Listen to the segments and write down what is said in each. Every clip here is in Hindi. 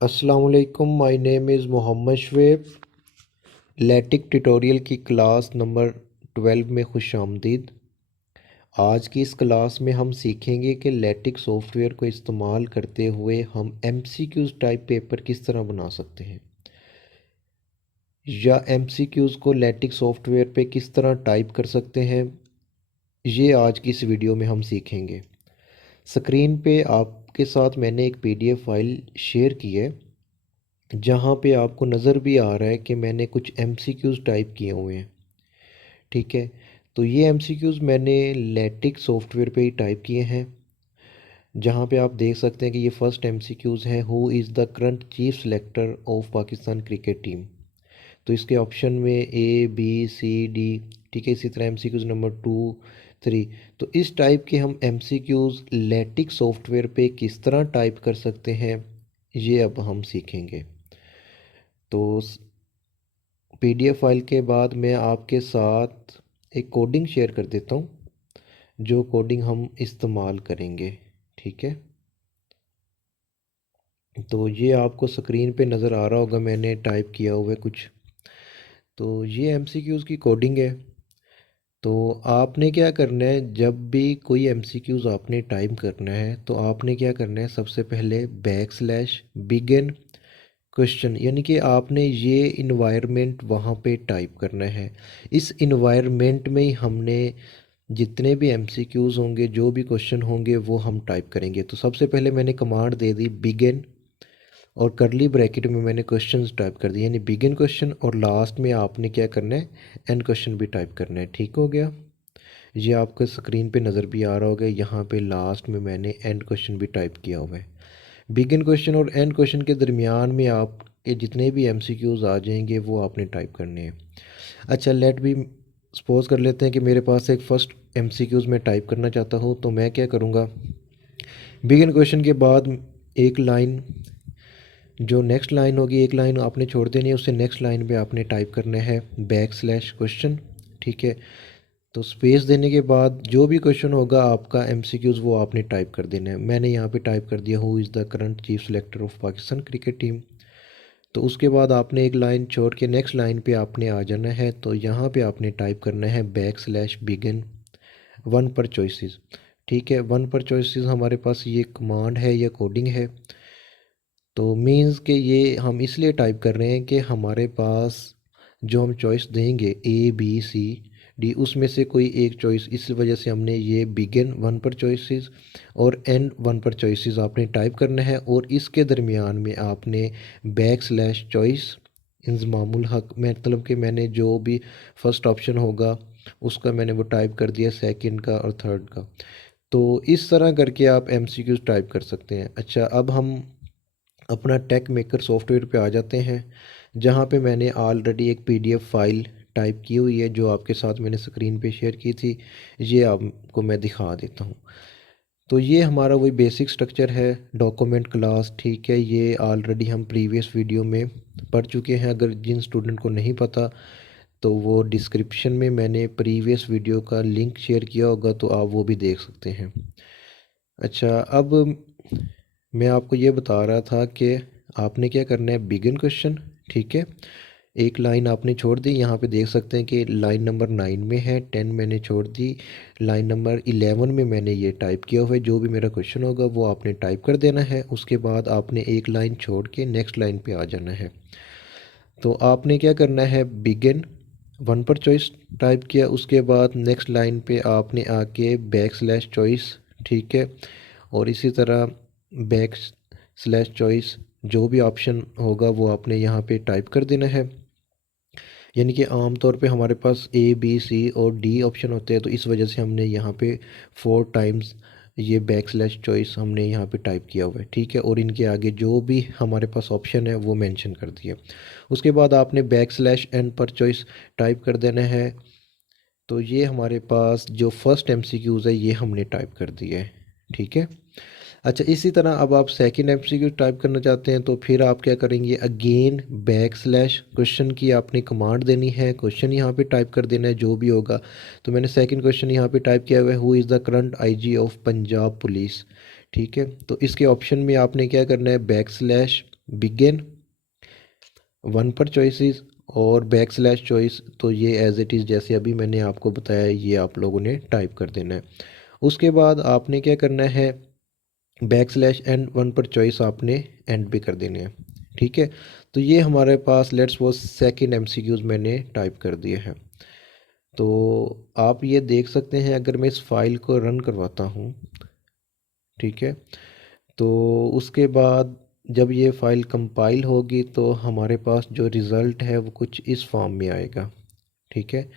अस्सलामुअलैकुम, my name is Mohammad Shoaib. लैटिक ट्यूटोरियल की क्लास नंबर 12 में खुश आमदीद। आज की इस क्लास में हम सीखेंगे कि लैटिक सॉफ्टवेयर को इस्तेमाल करते हुए हम एमसीक्यूज़ टाइप पेपर किस तरह बना सकते हैं, या एमसीक्यूज़ को लैटिक सॉफ्टवेयर पे किस तरह टाइप कर सकते हैं। ये आज की इस वीडियो में हम सीखेंगे। स्क्रीन पे आपके साथ मैंने एक पीडीएफ फाइल शेयर की है, जहाँ पे आपको नज़र भी आ रहा है कि मैंने कुछ एमसीक्यूज़ टाइप किए हुए हैं। ठीक है, तो ये एमसीक्यूज़ मैंने लैटिक सॉफ्टवेयर पे ही टाइप किए हैं। जहाँ पे आप देख सकते हैं कि ये फर्स्ट एमसीक्यूज़ है, who is the current chief selector of Pakistan cricket team. तो इसके ऑप्शन में ए बी सी डी, ठीक है। इसी तरह एमसीक्यूज़ नंबर 2 3। तो इस टाइप के हम एमसीक्यूज़ लैटिक सॉफ्टवेयर पे किस तरह टाइप कर सकते हैं, ये अब हम सीखेंगे। तो पीडीएफ फाइल के बाद मैं आपके साथ एक कोडिंग शेयर कर देता हूँ, जो कोडिंग हम इस्तेमाल करेंगे। ठीक है, तो ये आपको स्क्रीन पे नज़र आ रहा होगा, मैंने टाइप किया हुआ है कुछ। तो ये एमसीक्यूज़ की कोडिंग है। तो आपने क्या करना है, जब भी कोई एमसीक्यूज़ आपने टाइप करना है तो आपने क्या करना है, सबसे पहले \begin क्वेश्चन, यानी कि आपने ये इन्वायरमेंट वहाँ पे टाइप करना है। इस इन्वायरमेंट में ही हमने जितने भी एमसीक्यूज़ होंगे, जो भी क्वेश्चन होंगे, वो हम टाइप करेंगे। तो सबसे पहले मैंने कमांड दे दी बिगिन, और करली ब्रैकेट में मैंने क्वेश्चंस टाइप कर दिए, यानी बिगिन क्वेश्चन, और लास्ट में आपने क्या करना है, एंड क्वेश्चन भी टाइप करना है। ठीक हो गया। ये आपको स्क्रीन पे नज़र भी आ रहा होगा, यहाँ पे लास्ट में मैंने एंड क्वेश्चन भी टाइप किया हुआ है। बिगिन क्वेश्चन और एंड क्वेश्चन के दरमियान में आपके जितने भी एमसीक्यूज़ आ जाएंगे वो आपने टाइप करने हैं। अच्छा, लेट भी सपोज कर लेते हैं कि मेरे पास एक फ़र्स्ट एमसीक्यूज़ मैं टाइप करना चाहता हूँ। तो मैं क्या करूँगा, बिगिन क्वेश्चन के बाद एक लाइन, जो नेक्स्ट लाइन होगी, एक लाइन आपने छोड़ देनी है, उससे नेक्स्ट लाइन पे आपने टाइप करना है \क्वेश्चन। ठीक है, तो स्पेस देने के बाद जो भी क्वेश्चन होगा आपका एमसीक्यूज़, वो आपने टाइप कर देना है। मैंने यहाँ पे टाइप कर दिया, who is the current chief selector of Pakistan cricket team. तो उसके बाद आपने एक लाइन छोड़ के नेक्स्ट लाइन पे आपने आ जाना है। तो यहाँ पे आपने टाइप करना है \begin वन पर चॉइसेस। ठीक है, वन पर चॉइसेस हमारे पास ये कमांड है या कोडिंग है। तो मीन्स कि ये हम इसलिए टाइप कर रहे हैं कि हमारे पास जो हम चॉइस देंगे ए बी सी डी, उसमें से कोई एक चॉइस, इस वजह से हमने ये बिगिन वन पर चॉइसेस और एंड वन पर चॉइसेस आपने टाइप करना है। और इसके दरमियान में आपने \चॉइस इंजमामुल हक, मतलब कि मैंने जो भी फर्स्ट ऑप्शन होगा उसका मैंने वो टाइप कर दिया, सेकंड का और थर्ड का। तो इस तरह करके आप एमसीक्यूज टाइप कर सकते हैं। अच्छा, अब हम अपना टेक मेकर सॉफ्टवेयर पे आ जाते हैं, जहाँ पे मैंने ऑलरेडी एक पीडीएफ फाइल टाइप की हुई है, जो आपके साथ मैंने स्क्रीन पे शेयर की थी। ये आपको मैं दिखा देता हूँ। तो ये हमारा वही बेसिक स्ट्रक्चर है, डॉक्यूमेंट क्लास। ठीक है, ये ऑलरेडी हम प्रीवियस वीडियो में पढ़ चुके हैं। अगर जिन स्टूडेंट को नहीं पता, तो वो डिस्क्रिप्शन में मैंने प्रीवियस वीडियो का लिंक शेयर किया होगा, तो आप वो भी देख सकते हैं। अच्छा, अब मैं आपको ये बता रहा था कि आपने क्या करना है, बिगिन क्वेश्चन। ठीक है, एक लाइन आपने छोड़ दी, यहाँ पे देख सकते हैं कि लाइन नंबर 9 में है, 10 मैंने छोड़ दी, लाइन नंबर 11 में मैंने ये टाइप किया हुआ है। जो भी मेरा क्वेश्चन होगा वो आपने टाइप कर देना है। उसके बाद आपने एक लाइन छोड़ के नेक्स्ट लाइन पे आ जाना है। तो आपने क्या करना है, बिगिन वन पर चॉइस टाइप किया, उसके बाद नेक्स्ट लाइन पे आपने आके \चॉइस। ठीक है, और इसी तरह \चॉइस, जो भी ऑप्शन होगा वो आपने यहाँ पे टाइप कर देना है। यानी कि आम तौर पे हमारे पास ए बी सी और डी ऑप्शन होते हैं, तो इस वजह से हमने यहाँ पे 4 टाइम्स ये \चॉइस हमने यहाँ पे टाइप किया हुआ है। ठीक है, और इनके आगे जो भी हमारे पास ऑप्शन है वो मेंशन कर दिया। उसके बाद आपने \एंड पर चॉइस टाइप कर देना है। तो ये हमारे पास जो फर्स्ट एमसीक्यूज़ है ये हमने टाइप कर दिया है। ठीक है। अच्छा, इसी तरह अब आप सेकंड एमसीक्यू टाइप करना चाहते हैं, तो फिर आप क्या करेंगे, अगेन \क्वेश्चन की आपने कमांड देनी है, क्वेश्चन यहाँ पे टाइप कर देना है जो भी होगा। तो मैंने सेकंड क्वेश्चन यहाँ पे टाइप किया हुआ है, who is the current IG of Punjab police. ठीक है, तो इसके ऑप्शन में आपने क्या करना है, बिगिन, वन पर चॉइसेस और बैक स्लैश चॉइस, तो ये एज इट इज़ जैसे अभी मैंने आपको बताया ये आप लोगों ने टाइप कर देना है। उसके बाद आपने क्या करना है, बैक स्लैश एंड वन पर चॉइस आपने एंड भी कर देने हैं। ठीक है, तो ये हमारे पास लेट्स वो सेकंड एमसीक्यूज मैंने टाइप कर दिए हैं। तो आप ये देख सकते हैं अगर मैं इस फाइल को रन करवाता हूँ, ठीक है, तो उसके बाद जब ये फ़ाइल कंपाइल होगी तो हमारे पास जो रिज़ल्ट है वो कुछ इस फॉर्म में आएगा। ठीक है,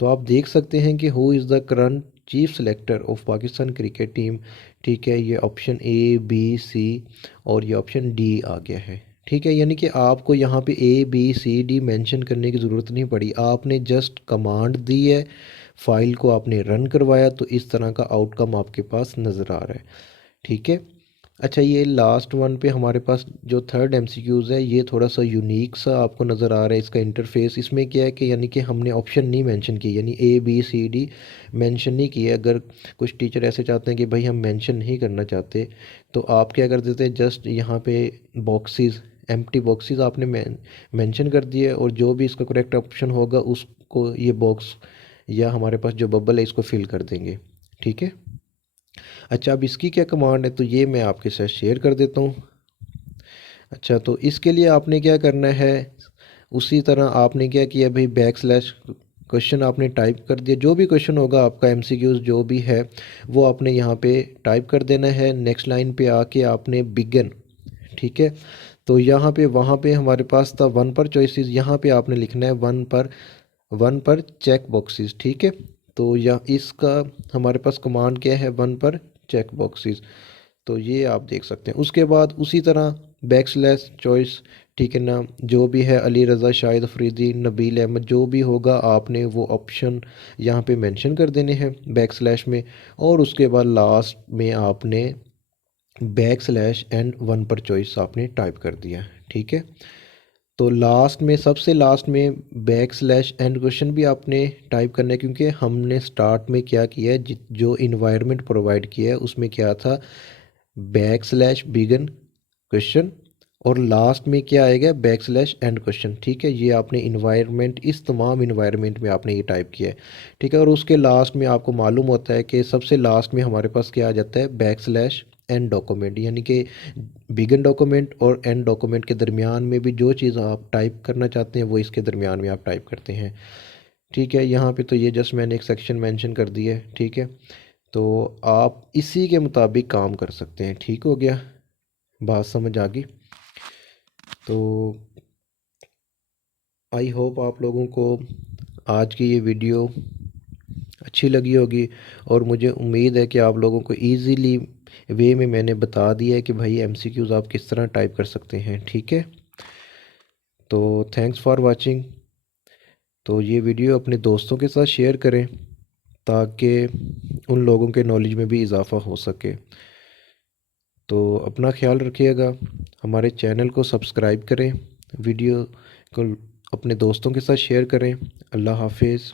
तो आप देख सकते हैं कि who is the current chief selector of Pakistan cricket team. ठीक है, ये ऑप्शन ए बी सी और ये ऑप्शन डी आ गया है। ठीक है, यानी कि आपको यहाँ पे A B C D mention करने की ज़रूरत नहीं पड़ी, आपने जस्ट कमांड दी है, फाइल को आपने रन करवाया, तो इस तरह का आउटकम आपके पास नज़र आ रहा है। ठीक है, अच्छा ये लास्ट वन पे हमारे पास जो थर्ड एमसीक्यूज़ है ये थोड़ा सा यूनिक सा आपको नज़र आ रहा है। इसका इंटरफेस इसमें क्या है कि यानी कि हमने ऑप्शन नहीं मेंशन की, यानी A B C D mention नहीं किए। अगर कुछ टीचर ऐसे चाहते हैं कि भाई हम मेंशन नहीं करना चाहते, तो आप क्या कर देते हैं, जस्ट यहाँ पे बॉक्सेस, एम्प्टी बॉक्सेस आपने मेंशन कर दिए और जो भी इसका करेक्ट ऑप्शन होगा उसको ये बॉक्स या हमारे पास जो बबल है इसको फिल कर देंगे। ठीक है, अच्छा अब इसकी क्या कमांड है तो ये मैं आपके साथ शेयर कर देता हूँ। अच्छा, तो इसके लिए आपने क्या करना है, उसी तरह आपने क्या किया भाई, बैक स्लैश क्वेश्चन आपने टाइप कर दिया, जो भी क्वेश्चन होगा आपका एमसीक्यूज जो भी है वो आपने यहाँ पे टाइप कर देना है। नेक्स्ट लाइन पे आके आपने बिगिन, ठीक है, तो यहाँ पे वहाँ पे हमारे पास था वन पर चॉइसेस, यहाँ पे आपने लिखना है वन पर चेक बॉक्सेस। ठीक है, तो यह इसका हमारे पास कमांड क्या है, वन पर चेक बॉक्सेस, तो ये आप देख सकते हैं। उसके बाद उसी तरह बैक स्लैश चॉइस, ठीक है ना, जो भी है अली रज़ा, शाहिद अफरीदी, नबील अहमद, जो भी होगा आपने वो ऑप्शन यहाँ पे मेंशन कर देने हैं बैक स्लैश में। और उसके बाद लास्ट में आपने बैक स्लैश एंड वन पर चॉइस आपने टाइप कर दिया। ठीक है, तो लास्ट में, सबसे लास्ट में बैक स्लैश एंड क्वेश्चन भी आपने टाइप करना है, क्योंकि हमने स्टार्ट में क्या किया है, जो इन्वायरमेंट प्रोवाइड किया है उसमें क्या था, बैक स्लैश बिगन क्वेश्चन, और लास्ट में क्या आएगा, बैक स्लैश एंड क्वेश्चन। ठीक है, ये आपने इन्वायरमेंट, इस तमाम इन्वायरमेंट में आपने ये टाइप किया है। ठीक है, और उसके लास्ट में आपको मालूम होता है कि सबसे लास्ट में हमारे पास क्या आ जाता है, बैक स्लैश एंड डॉक्यूमेंट, यानी कि बिगन डॉक्यूमेंट और एंड डॉक्यूमेंट के दरमियान में भी जो चीज़ आप टाइप करना चाहते हैं वो इसके दरमियान में आप टाइप करते हैं। ठीक है, यहाँ पे तो ये जस्ट मैंने एक सेक्शन मेंशन कर दिया है। ठीक है, तो आप इसी के मुताबिक काम कर सकते हैं। ठीक हो गया, बात समझ आ गई। तो आई होप आप लोगों को आज की ये वीडियो अच्छी लगी होगी, और मुझे उम्मीद है कि आप लोगों को इजीली वे में मैंने बता दिया है कि भाई एमसीक्यूज़ आप किस तरह टाइप कर सकते हैं। ठीक है, तो थैंक्स फॉर वाचिंग। तो ये वीडियो अपने दोस्तों के साथ शेयर करें ताकि उन लोगों के नॉलेज में भी इजाफ़ा हो सके। तो अपना ख्याल रखिएगा, हमारे चैनल को सब्सक्राइब करें, वीडियो को अपने दोस्तों के साथ शेयर करें। अल्लाह हाफिज़।